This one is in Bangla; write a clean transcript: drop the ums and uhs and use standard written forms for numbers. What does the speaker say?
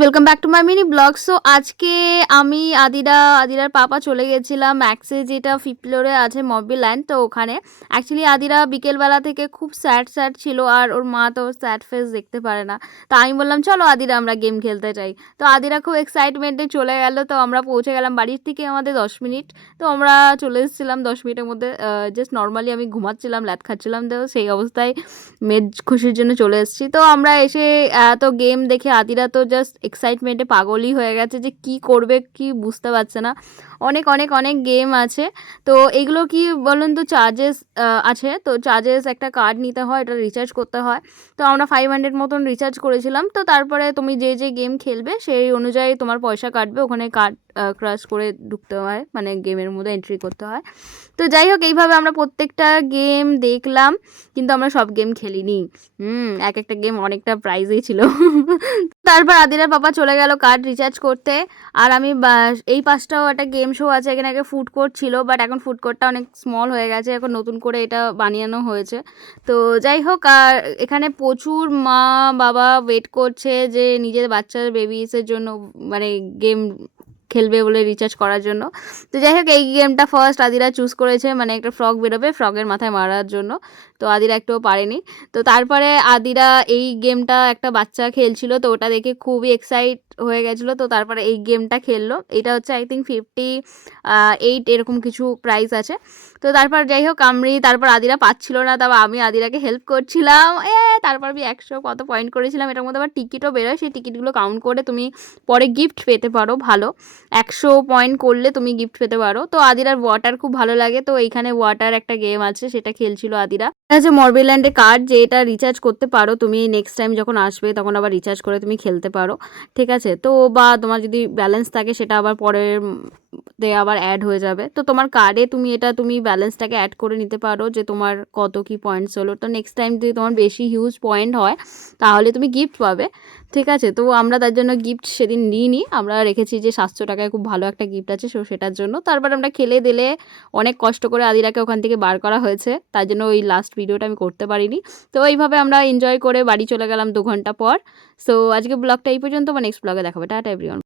Welcome back to my mini blog. So আজকে আমি আদিরার পাপা চলে গেছিলাম ম্যাক্সে, যেটা ফিফথ ফ্লোরে আছে মবি ল্যান্ড। তো ওখানে অ্যাকচুয়ালি আদিরা বিকেলবেলা থেকে খুব স্যাড ছিল, আর ওর মা তো স্যাড ফেস দেখতে পারে না। তো আমি বললাম চলো আদিরা আমরা গেম খেলতে চাই। তো আদিরা খুব এক্সাইটমেন্টে চলে গেল। তো আমরা পৌঁছে গেলাম, বাড়ির থেকে আমাদের 10 মিনিট। তো আমরা চলে এসেছিলাম 10 মিনিটের মধ্যে। জাস্ট নর্মালি আমি ঘুমাচ্ছিলাম, ল্যাদ খাচ্ছিলাম, তো সেই অবস্থায় মেয়ের খুশির জন্য চলে এসেছি। তো আমরা এসে তো গেম দেখে আদিরা তো জাস্ট এক্সাইটমেন্টে পাগলই হয়ে গেছে, যে কি করবে কি বুঝতে পারছে না। অনেক অনেক অনেক গেম আছে। তো এগুলো কি বলুন তো, চার্জেস আছে। তো চার্জেস একটা কার্ড নিতে হয়, এটা রিচার্জ করতে হয়। তো আমরা 500 মতন রিচার্জ করেছিলাম। তো তারপরে তুমি যে গেম খেলবে সেই অনুযায়ী তোমার পয়সা কাটবে, ওখানে কার্ড ক্রাশ করে ঢুকতে হয়, মানে গেমের মধ্যে এন্ট্রি করতে হয়। তো যাই হোক, এইভাবে আমরা প্রত্যেকটা গেম দেখলাম, কিন্তু আমরা সব গেম খেলিনি। এক একটা গেম অনেকটা প্রাইজেই ছিল। তারপর আদিরার পাপা চলে গেল কার্ড রিচার্জ করতে। আর আমি এই পাশটাও একটা গেম শো আছে, এখানে আগে ফুড কোর্ট ছিল, বাট এখন ফুড কোর্টটা অনেক স্মল হয়ে গেছে, এখন নতুন করে এটা বানিয়ানো হয়েছে। তো যাই হোক, আর এখানে প্রচুর মা বাবা ওয়েট করছে যে নিজের বাচ্চার বেবিসের জন্য, মানে গেম খেলবে বলে রিচার্জ করার জন্য। তো যাই হোক, এই গেমটা ফার্স্ট আদিরা চুজ করেছে, মানে একটা ফ্রগ বেরোবে, ফ্রগের মাথায় মারার জন্য। তো আদিরা একটুও পারেনি। তো তারপরে আদিরা এই গেমটা একটা বাচ্চা খেলছিল, তো ওটা দেখে খুবই এক্সাইট হয়ে গেছিলো। তো তারপরে এই গেমটা খেললো। এটা হচ্ছে আই থিঙ্ক 58 এরকম কিছু প্রাইস আছে। তো তারপর যাই হোক, তারপর আদিরা পাচ্ছিল না, তারপর আমি আদিরাকে হেল্প করছিলাম। তারপর আমি 100 কত পয়েন্ট করেছিলাম। এটার মধ্যে আবার টিকিটও বেরোয়, সেই টিকিটগুলো কাউন্ট করে তুমি পরে গিফট পেতে পারো। ভালো 100 পয়েন্ট করলে তুমি গিফট পেতে পারো। তো আদিরার ওয়াটার খুব ভালো লাগে, তো এইখানে ওয়াটার একটা গেম আছে, সেটা খেলছিল আদিরা। এটা হচ্ছে মরবিল্যান্ডের কার্ড, যে এটা রিচার্জ করতে পারো তুমি, নেক্সট টাইম যখন আসবে তখন আবার রিচার্জ করে তুমি খেলতে পারো। ঠিক আছে, তো বা তোমার যদি ব্যালেন্স থাকে সেটা আবার পরের আবার অ্যাড হয়ে যাবে। তো তোমার কার্ডে তুমি ব্যালেন্সটাকে অ্যাড করে নিতে পারো, যে তোমার কত কি পয়েন্টস হলো। তো নেক্সট টাইম যদি তোমার বেশি হিউজ পয়েন্ট হয় তাহলে তুমি গিফট পাবে। ঠিক আছে, তো আমরা তার জন্য গিফট সেদিন নিইনি, আমরা রেখেছি যে 700 টাকায় খুব ভালো একটা গিফট আছে, সো সেটার জন্য। তারপর আমরা খেলে দিলে অনেক কষ্ট করে আদিরাকে ওখান থেকে বার করা হয়েছে, তার জন্য ওই লাস্ট ভিডিওটা আমি করতে পারিনি। তো এইভাবে আমরা এনজয় করে বাড়ি চলে গেলাম 2 ঘন্টা পর। সো আজকে ব্লগটা এই পর্যন্ত, বা নেক্সট ব্লগে দেখাবে। Tata everyone.